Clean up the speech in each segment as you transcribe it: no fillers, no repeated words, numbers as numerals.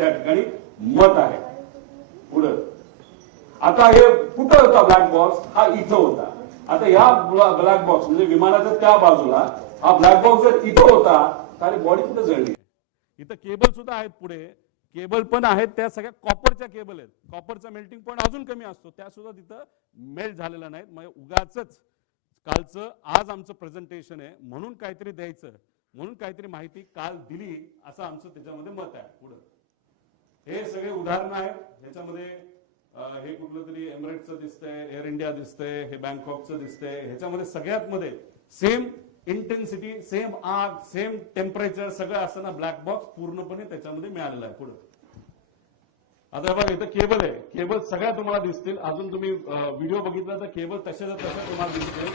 त्या ठिकाणी मत आहे. पुढे आता हे कुठं होता ब्लॅक बॉक्स? हा इथं होता. आता या ब्लॅक बॉक्स म्हणजे विमानाच्या त्या बाजूला हा ब्लॅक बॉक्स जर इथं होता तर बॉडी कुठं जळली? इथं केबल सुद्धा आहेत, पुढे केबल पण आहेत, त्या सगळ्या कॉपरच्या केबल आहेत. कॉपरचा मेल्टिंग पॉईंट अजून कमी असतो, त्या सुद्धा तिथं मेल्ट झालेला नाहीत. म्हणजे उगाचच कालचं आज आमचं प्रेझेंटेशन आहे म्हणून काहीतरी द्यायचं, म्हणून काहीतरी माहिती काल दिली असं आमचं त्याच्यामध्ये मत आहे. पुढे हे सगळे उदाहरणं आहेत. ह्याच्यामध्ये हे कुठलं तरी एमिरेट्सचं दिसतंय, एअर इंडिया दिसतंय, हे बँकॉकचं दिसतंय. ह्याच्यामध्ये सगळ्यात मध्ये सेम इंटेन्सिटी, सेम आग, सेम टेम्परेचर सगळं असताना ब्लॅक बॉक्स पूर्णपणे त्याच्यामध्ये मिळालेला आहे. पुढे आता बघा इथं केबल आहे, केबल सगळ्या तुम्हाला दिसतील. अजून तुम्ही व्हिडिओ बघितला तर केबल तशाच तशा तुम्हाला दिसतील.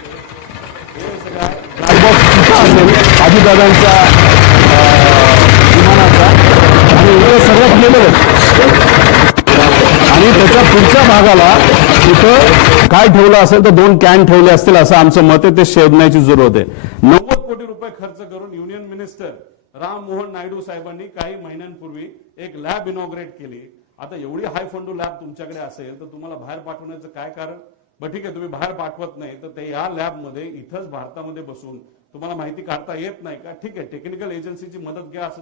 हे सगळं आहे ब्लॅक बॉक्स आजीदादांच्या विमानाचा आणि इथे सगळ्यात केबल आहे. आणि त्याच्या पुढच्या भागाला तिथं काय ठेवलं असेल तर 2 कॅन ठेवले असतील असं आमचं मत आहे. ते शोधण्याची जरूरत आहे. 90 कोटी रुपये खर्च करून युनियन मिनिस्टर राम मोहन नायडू साहेबांनी काही महिन्यांपूर्वी एक लॅब इनॉग्रेट केली. आता एवढी हाय फंडू लॅब तुमच्याकडे असेल तर तुम्हाला बाहेर पाठवण्याचं काय कारण? बरं ठीक आहे, तुम्ही बाहेर पाठवत नाही तर ते या लॅबमध्ये इथंच भारतामध्ये बसून तुम्हाला माहिती काढता येत नाही का? ठीक आहे, टेक्निकल एजन्सीची मदत घ्या असं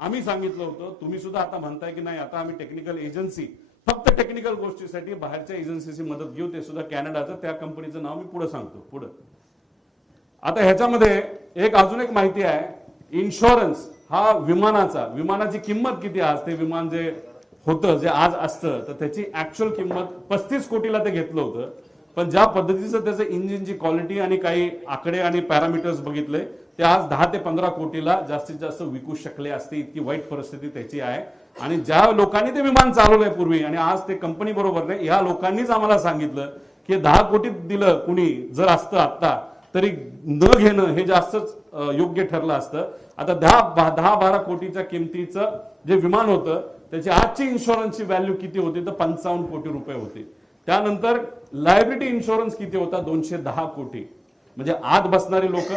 आम्ही सांगितलं होतं. तुम्ही सुद्धा आता म्हणताय की नाही आता आम्ही टेक्निकल एजन्सी फक्त टेक्निकल गोष्टीसाठी बाहेरच्या एजन्सीची मदत घेऊ, ते सुद्धा कॅनडाचं. त्या कंपनीचं नाव मी पुढे सांगतो. पुढे आता ह्याच्यामध्ये अजून एक माहिती आहे. इन्शुरन्स हा विमानाची किंमत किती? आज ते विमान जे होतं, जे आज असतं, तर त्याची ऍक्च्युअल किंमत 35 कोटीला ते घेतलं होतं. पण ज्या पद्धतीचं त्याचं इंजिनची क्वालिटी आणि काही आकडे आणि पॅरामीटर्स बघितले, ते आज 10 ते 15 कोटीला जास्तीत जास्त विकू शकले असते. इतकी वाईट परिस्थिती त्याची आहे. आणि ज्या लोकांनी ते विमान चालवलंय पूर्वी आणि आज ते कंपनी बरोबर नाही, या लोकांनीच आम्हाला सांगितलं की 10 कोटीत दिलं कुणी जर असतं आता तरी न घेणं हे जास्तच योग्य ठरलं असतं. आता 10-12 कोटीच्या किमतीचं जे विमान होतं त्याची आजची इन्शुरन्सची व्हॅल्यू किती होती? तर 55 कोटी रुपये होती. त्यानंतर लायबिलिटी इन्शुरन्स किती होता? 210 कोटी. म्हणजे आत बसणारी लोक